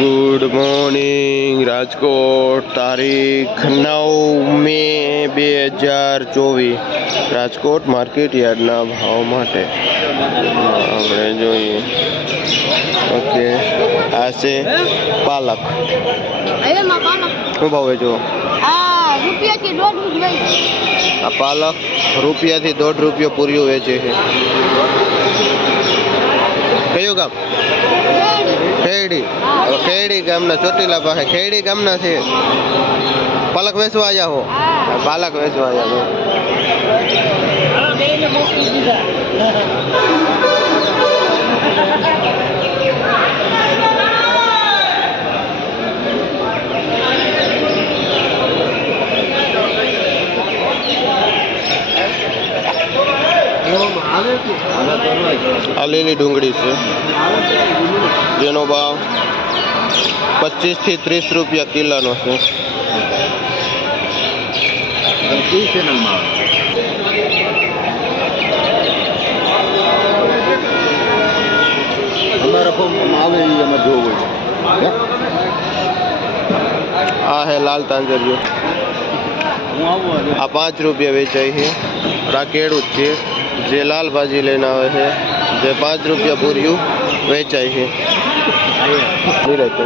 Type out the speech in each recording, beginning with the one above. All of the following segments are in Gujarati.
गुड मॉर्निंग राजकोट तारीख 9 मे 2024 राजकोट मार्केट यार्डना भाव माटे આપણે જોઈએ ઓકે આ છે પાલક શું ભાવ વેચો રૂપિયાથી 1.5 આ પાલક રૂપિયાથી 1.5 રૂપિયા પૂરીઓ વેચે છે કયું ગામ ખેડી ખેડી ગામના ચોટીલા પાસે ખેડી ગામના છે પાલક વેચવા આવ્યા હો પાલક વેચવા આવ્યા હો આ લીલી ડુંગળી છે જેનો ભાવ 25 થી 30 રૂપિયા કિલોનો છે આ હે લાલ તાંજરિયો આ 5 રૂપિયા વેચાય છે આ કેળું છે જે लाल भाजी लेना है जे 5 रुपया पूरी वेचाई है नहीं रहते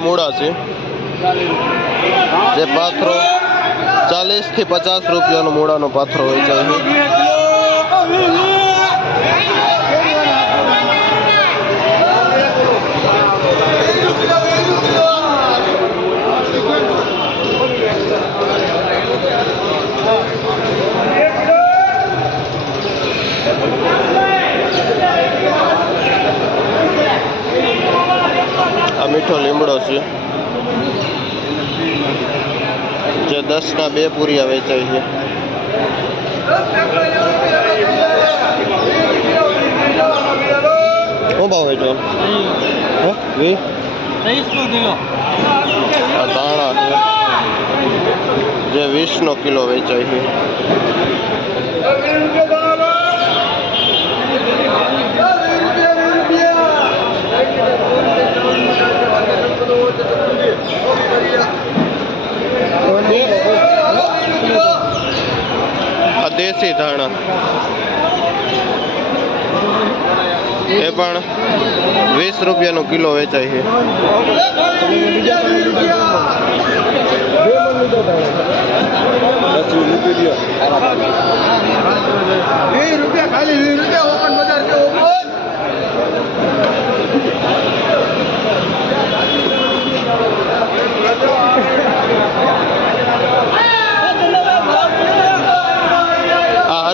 मूड़ा से जे पाथरो 40 થી 50 रुपया मूड़ा नो पाथरो वेचाई है आ मीठो લીમડો છે જે 10 ના 2 પૂરિયા વેચાય છે શું ભાવ વેચો હો 23 કિલો આ દાણા છે જે 20 નો કિલો વેચાય છે देसी धाणा ये पण 20 रुपया नो किलो वेचाय है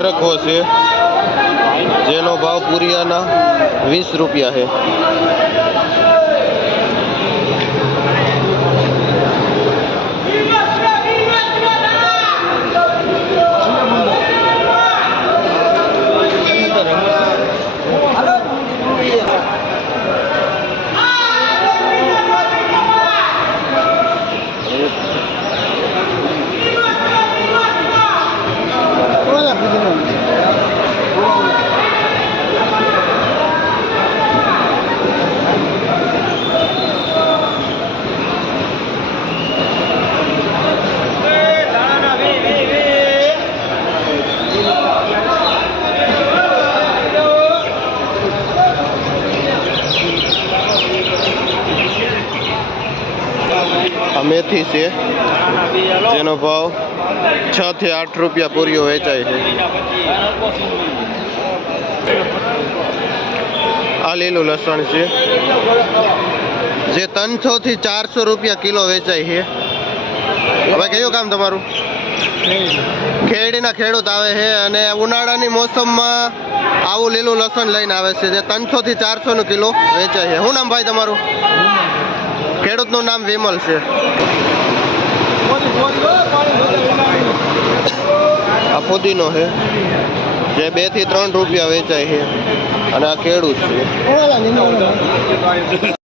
रखो से जेनो भाव पूरियाना 20 रुपया है मेथी से जेनो भाव 6 થી 8 रुपया पूरीओ वेचाय है आ लीलू लसण से जे 300 થી 400 रुपया किलो वेचाय है હવે કયું કામ તમારું ખેડીના ખેડૂત આવે છે અને ઉનાળાની મોસમમાં આવું લીલું લસણ લઈને આવે છે જે 300 થી 400 નો કિલો વેચાય છે શું નામ ભાઈ તમારું ખેડૂતનું નામ વિમલ છે આ ફુદીનો છે જે 2 થી 3 રૂપિયા વેચાય છે અને આ ખેડૂત છે